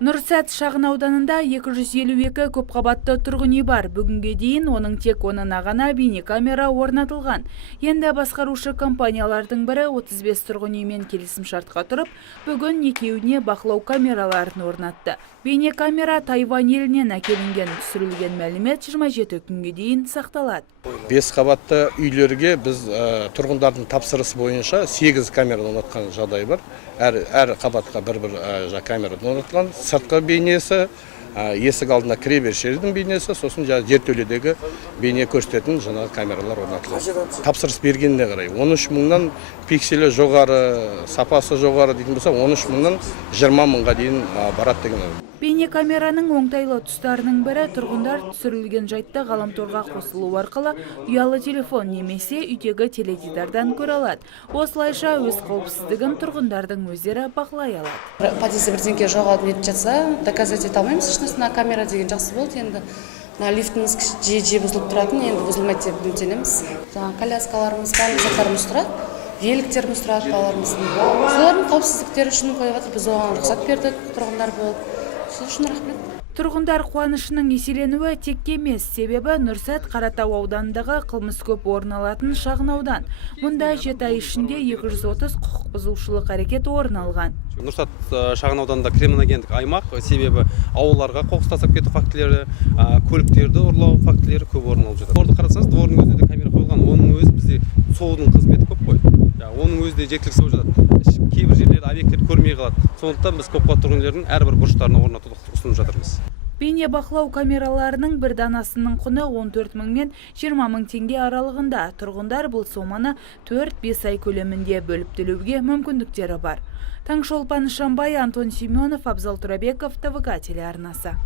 Нұрсәт шағын ауданында 252 көпқабатты тұрғын үй бар. Бүгінге дейін оның тек онына ғана бейнекамера орнатылған. Енді басқарушы компаниялардың бірі 35 тұрғын үймен келісімшартқа тұрып, бүгін екеуіне бақылау камераларын орнатты. Бейнекамера Тайвань елінен әкелінген, түсірілген мәлімет 27 күнге дейін сақталады. 5 қабатты үйлерге біз тұрғындардың тапсырысы бойынша 8 камера орнатқан жағдай бар. Әр қабатқа бір камера орнатылған. Сыртқы бейнесі, есік алдына кіреберіс жердің бейнесі, сосын жертөледегі бейне көрсететін жаңағы камералар орнатылған. Тапсырыс бергеніне қарай 13 мыңнан пикселі жоғары, сапасы жоғары дейтін болса, 13 мыңнан 20 мыңға дейін барады деген. Бейнекамераның оңтайлы тұстарының бірі тұрғындар түсірілген жайтты ғаламторға қосылу арқылы ұялы телефон немесе үйдегі теледидардан көре алады. Осылайша өз қауіпсіздігін тұрғындардың өздері бақылай алады. Подъезде бірдеңке жоғалып нетіп жатса, доказать ете алмаймыз, ешнәрсе камера деген жақсы болды. Енді лифтіміз жиі бұзылып тұратын, енді бұзылмайды деп үміттенеміз. Жаңағы коляскаларымыз, барлық заттарымыз тұрады. Великтеріміз тұрады балаларымыздың. Солардың қауіпсіздіктері үшін қойып жатыр. Біз оған рұқсат бердік, тұрғындар болып. Сол үшін рахмет. Тұрғындар қуанышының еселенуі текке емес, себебі Нұрсәт Қаратау ауданындағы қылмыс көп орын алатын шағын аудан. Мұнда 7 ай ішінде 230 құқық бұзушылық әрекет орын алған. Нұрсәт шағын ауданында криминогендік аймақ, себебі ауылдарға қоқыс тастап кету фактілері, көліктерді ұрлау фактілері көп орын алып жатыр. Дворды қарасаңыз, двордың өзінде де камера қойылған, оның өзі бізде соудың қызметі көп қой. Оның өзі де жеткіліксіз болып жатады. Кейбір жерлерде объекттер көрмей қалады. Сондықтан біз көпқабатты тұрғын үйлердің әрбір бұрыштарына орнатуды ұсынып жатырмыз. Бейне бақылау камераларының бір данасының құны 14 мың мен 20 мың теңге аралығында. Тұрғындар бұл соманы 4-5 ай көлемінде бөліп төлеуге мүмкіндіктері бар. Таңшолпан Шамбай, Антон Семенов, Абзал Турабеков, ТВК телеарнасы.